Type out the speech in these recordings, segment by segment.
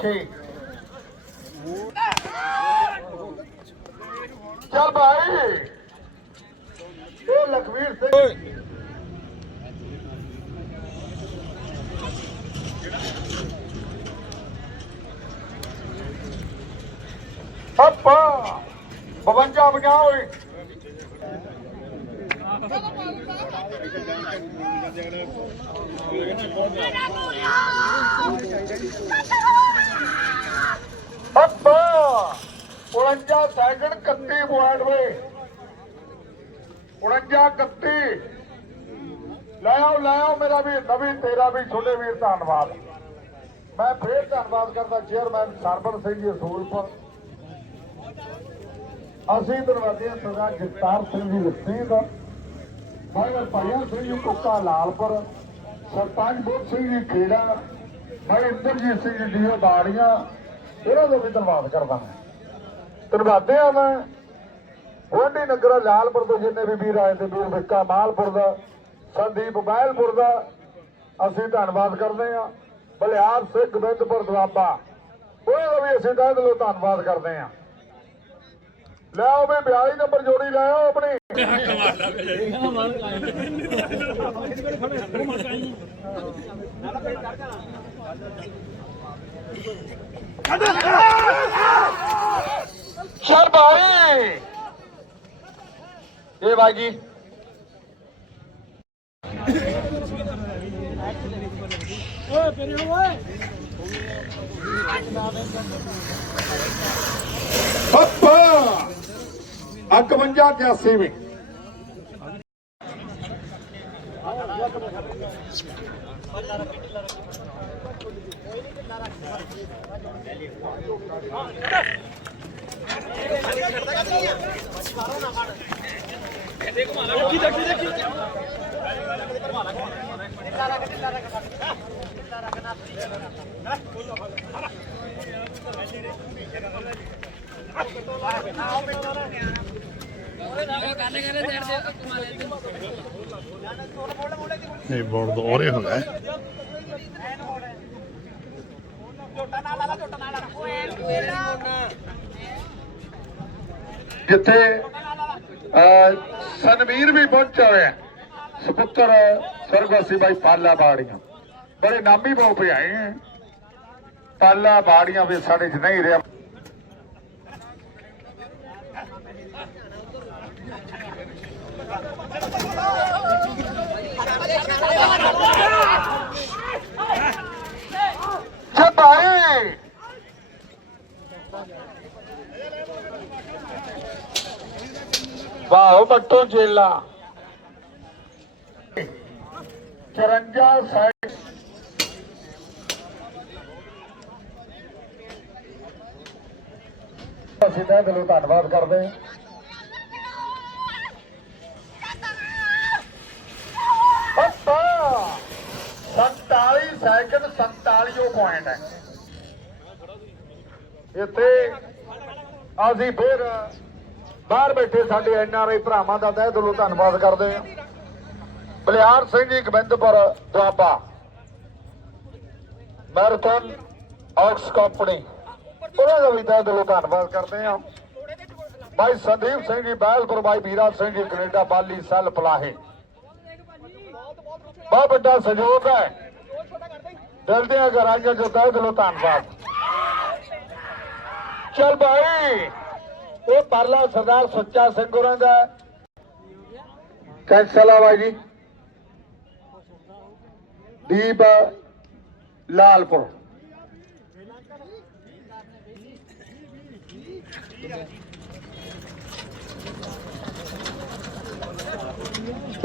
6 ਚੱਲ ਭਾਈ ਉਹ ਲਖਵੀਰ ਸਿੰਘ ਅੱਪਾ 52 50 ਓਏ ਅੱਪਾ 49 ਸੈਕਿੰਡ 31 ਪੁਆਇੰਟ ਵੇ 49 31 ਲੈ ਆਓ, ਲੈ ਮੇਰਾ ਵੀ ਨਵੀਂ, ਤੇਰਾ ਵੀ ਛੋਟੇ ਵੀਰ, ਧੰਨਵਾਦ। ਮੈਂ ਫੇਰ ਧੰਨਵਾਦ ਕਰਦਾ ਚੇਅਰਮੈਨ ਸਰਬਨ ਸਿੰਘ ਜੀ ਅਸੂਲਪੁਰ ਅਸੀਂ ਧੰਨਵਾਦੀ ਹਾਂ ਸਰਦਾਰ ਜਗਤਾਰ ਸਿੰਘ ਜੀ ਲਖੀ ਦਾ ਭਾਈ ਭਾਈਆ ਸਿੰਘ ਜੀ ਕੁੱਕਾ ਲਾਲਪੁਰ ਸਰਪੰਚ ਬੋਧ ਸਿੰਘ ਜੀ ਖੇੜਾ ਭਾਈ ਇੰਦਰਜੀਤ ਸਿੰਘ ਜੀ ਡੀਓ ਬਾੜੀਆਂ, ਇਹਨਾਂ ਦਾ ਵੀ ਧੰਨਵਾਦ ਕਰਦਾ ਮੈਂ। ਧੰਨਵਾਦੇ ਆ ਮੈਂ। ਹੋਂਡੀ ਨਗਰ ਲਾਲਪੁਰ ਤੋਂ ਜਿੰਨੇ ਵੀ ਵੀਰ ਆਏ ਤੇ ਵੀਰ ਵਿੱਕਾ ਮਾਲਪੁਰ ਦਾ, ਸੰਦੀਪ ਮਹਿਲਪੁਰ ਦਾ, ਅਸੀਂ ਧੰਨਵਾਦ ਕਰਦੇ ਹਾਂ ਬਲਿਆਰ ਸਿੰਘ ਗੋਬਿੰਦਪੁਰ ਦੁਆਬਾ ਉਹਦਾ ਵੀ ਅਸੀਂ ਤਹਿ ਦਿਲੋਂ ਧੰਨਵਾਦ ਕਰਦੇ ਹਾਂ ਲੈ ਵੀ 42 ਨੰਬਰ ਜੋੜੀ ਲੈ ਆਪਣੀ। ਚੱਲ ਭਾਈ ਇਹ ਭਾਈ ਜੀ ਹੱਪਾ 51 81 ਵੀ ਇਹ ਬੋਰਡ ਦੋਰੇ ਹੋ। ਜਿੱਥੇ ਸਨਵੀਰ ਵੀ ਪਹੁੰਚਿਆ ਹੋਇਆ ਸੁਪੁੱਤਰ ਸਰਗਵਾਸੀ ਬਾਈ ਪਾਲਾ ਬਾੜੀਆਂ। ਬੜੇ ਨਾਮੀ ਬਹੁ ਪੇ ਆਏ ਹੈ। ਪਾਲਾ ਬਾੜੀਆਂ ਵੀ ਸਾਡੇ ਚ ਨਹੀਂ ਰਿਹਾ ਭਾਈ ਵਾਹ ਬੱਟੋ ਜੇਲਾ। 54 ਸਾਈਡ। ਅਸੀਂ ਤਾਂ ਦਿਲੋਂ ਧੰਨਵਾਦ ਕਰਦੇ ਹਾਂ। ਅੱਪਾ 47 ਸੈਕਿੰਡ 47 ਪੁਆਇੰਟ ਹੈ। ਇੱਥੇ ਅਸੀਂ ਫਿਰ ਬਾਹਰ ਬੈਠੇ ਸਾਡੇ ਐਨ ਆਰ ਐਨਆਰਆਈ ਭਰਾਵਾਂ ਦਾ ਤਹਿ ਦਿਲੋਂ ਧੰਨਵਾਦ ਕਰਦੇ ਹਾਂ। ਬਲਿਆਰ ਸਿੰਘ ਜੀ ਗੋਬਿੰਦਪੁਰ ਦੁਆਬਾ। ਮੈਰਾਥਨ ਆਕਸ ਕੰਪਨੀ ਉਹਨਾਂ ਦਾ ਵੀ ਤਹਿ ਦਿਲੋਂ ਧੰਨਵਾਦ ਕਰਦੇ ਹਾਂ। ਭਾਈ ਸੰਦੀਪ ਸਿੰਘ ਜੀ, ਬਹਿਲਪੁਰ ਭਾਈ ਵੀਰਾ ਸਿੰਘ ਜੀ, ਕੈਨੇਡਾ ਬਾਲੀ ਸੈਲ ਪਲਾਹੇ। ਬਹੁਤ ਵੱਡਾ ਸਹਿਯੋਗ ਹੈ। ਦਿਲ ਦੀਆਂ ਗਰਾਈਆਂ ਜੋ ਤਹਿ ਦਿਲੋਂ ਧੰਨਵਾਦ। ਚਲ ਭਾਈ। ਇਹ ਪਰਲਾ ਸਰਦਾਰ ਸੁੱਚਾ ਸਿੰਘ ਗੁਰਾਂ ਦਾ ਕੈਂਸਲ ਆ ਬਾਈ ਜੀ। ਦੀਪ ਲਾਲਪੁਰ।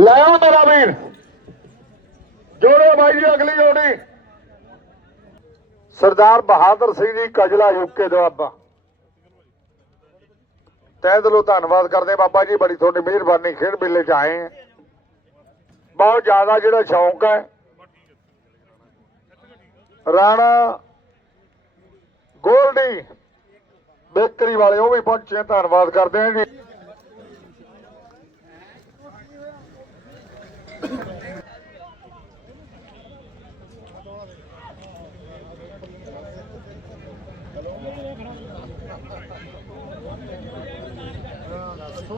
ਲਾਇਓ ਆਓ ਮੇਰਾ ਵੀਰ। ਜੋੜੋ ਬਾਈ ਜੀ, ਅਗਲੀ ਜੋੜੀ। ਸਰਦਾਰ ਬਹਾਦਰ ਸਿੰਘ ਜੀ, ਕਜਲਾ ਯੂਕੇ ਦੁਆਬਾ। ਤਹਿ ਦਿਲੋਂ ਧੰਨਵਾਦ ਕਰਦੇ ਬਾਬਾ ਜੀ, ਬੜੀ ਤੁਹਾਡੀ ਮਿਹਰਬਾਨੀ। ਖੇਡ ਮੇਲੇ ਚ ਆਏ ਬਹੁਤ ਜ਼ਿਆਦਾ ਜਿਹੜਾ ਸ਼ੌਂਕ ਹੈ। ਰਾਣਾ ਗੋਲਡੀ ਬੇਕਰੀ ਵਾਲੇ, ਉਹ ਵੀ ਪਹੁੰਚੇ ਧੰਨਵਾਦ ਕਰਦੇ ਹਾਂ ਜੀ।